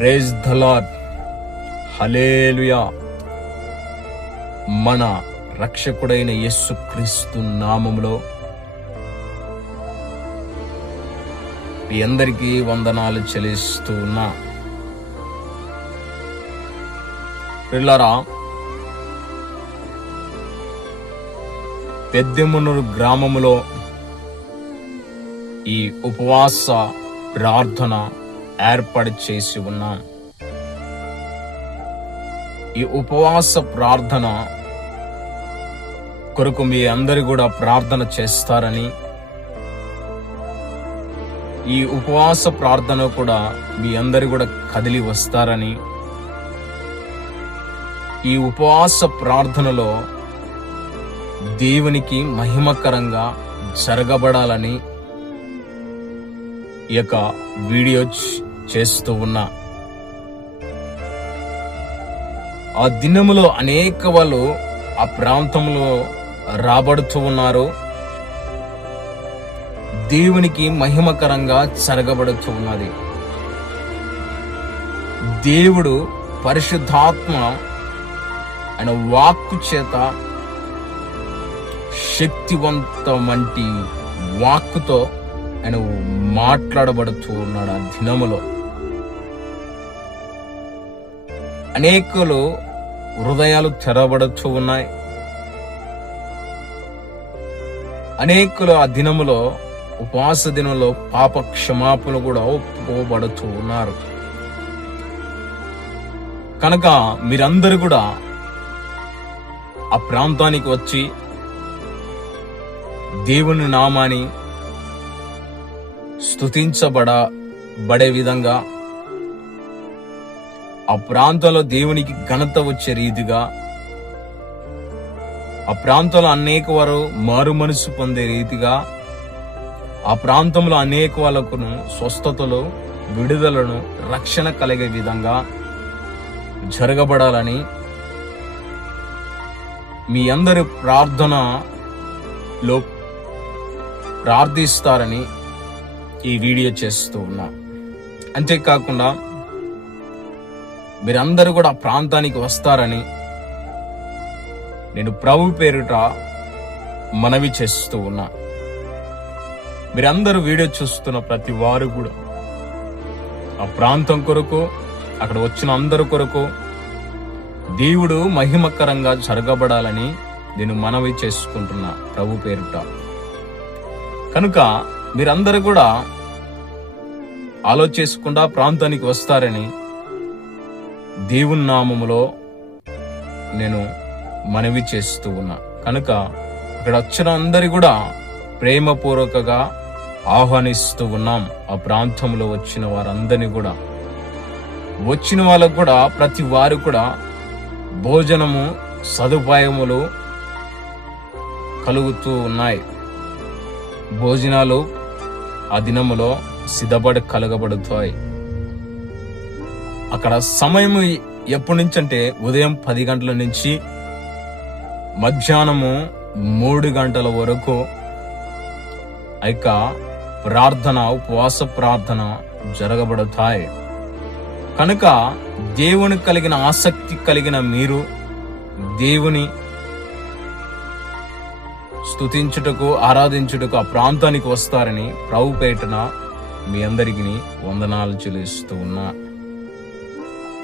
Praise the lord, హల్లెలూయా. మన రక్షకుడైన యేసుక్రీస్తు నామములో మీ అందరికీ వందనాలు చెల్లిస్తూ ఉన్నా. పిల్లరా, పెద్దెమునూరు గ్రామములో ఈ ఉపవాస ప్రార్థన ఏర్పాటు చేసి ఉన్నాం. ఈ ఉపవాస ప్రార్థన కొరకు మీ అందరు కూడా ప్రార్థన చేస్తారని, ఈ ఉపవాస ప్రార్థన కూడా మీ అందరు కూడా కదిలి వస్తారని, ఈ ఉపవాస ప్రార్థనలో దేవునికి మహిమకరంగా జరగబడాలని ఈ యొక్క వీడియో చేస్తూ ఉన్నా. ఆ దినములో అనేక వాళ్ళు ఆ ప్రాంతంలో రాబడుతూ ఉన్నారు. దేవునికి మహిమకరంగా జరగబడుతూ ఉన్నది. దేవుడు పరిశుద్ధాత్మ ఆయన వాక్కు చేత శక్తివంతమంటి వాక్కుతో ఆయన మాట్లాడబడుతూ ఉన్నాడు. ఆ దినములో అనేకులు హృదయాలు తెరవబడుతూ ఉన్నాయి. అనేకులు ఆ దినములో ఉపవాస దినంలో పాప క్షమాపణ కూడా ఒప్పుకోబడుతూ ఉన్నారు. కనుక మీరందరూ కూడా ఆ ప్రాంతానికి వచ్చి దేవుని నామాన్ని స్తుతించబడే విధంగా, ఆ ప్రాంతంలో దేవునికి ఘనత వచ్చే రీతిగా, ఆ ప్రాంతంలో అనేక వారు మారు మనసు పొందే రీతిగా, ఆ ప్రాంతంలో అనేక వాళ్ళకు స్వస్థతలు, విడుదలను, రక్షణ కలిగే విధంగా జరగబడాలని మీ అందరి ప్రార్థనలో ప్రార్థిస్తారని ఈ వీడియో చేస్తూ ఉన్నా. అంతేకాకుండా మీరందరూ కూడా ఆ ప్రాంతానికి వస్తారని నేను ప్రభు పేరిట మనవి చేస్తూ ఉన్నా. మీరందరూ వీడియో చూస్తున్న ప్రతి వారు కూడా ఆ ప్రాంతం కొరకు, అక్కడ వచ్చిన అందరి కొరకు దేవుడు మహిమకరంగా జరగబడాలని నేను మనవి చేసుకుంటున్నా ప్రభు పేరిట. కనుక మీరందరూ కూడా ఆలోచించకుండా ప్రాంతానికి వస్తారని దేవుని నామములో నేను మనవి చేస్తూ ఉన్నా. కనుక అక్కడ వచ్చిన అందరి కూడా ప్రేమపూర్వకంగా ఆహ్వానిస్తూ ఉన్నాం. ఆ ప్రాంతంలో వచ్చిన వారందరినీ కూడా, వచ్చిన వాళ్ళకు కూడా ప్రతి వారు కూడా భోజనము సదుపాయములు కలుగుతూ ఉన్నాయి. భోజనాలు ఆ దినములో సిద్ధపడి కలగబడుతాయి. అక్కడ సమయం ఎప్పటి నుంచి అంటే ఉదయం 10 గంటల నుంచి మధ్యాహ్నము 3 గంటల వరకు ఆ యొక్క ప్రార్థన, ఉపవాస ప్రార్థన జరగబడతాయి. కనుక దేవుని కలిగిన ఆసక్తి కలిగిన మీరు దేవుని స్తుతించుటకు, ఆరాధించుటకు ఆ ప్రాంతానికి వస్తారని ప్రభు పేరిట మీ అందరికీ వందనాలు చెల్లిస్తూ ఉన్నా.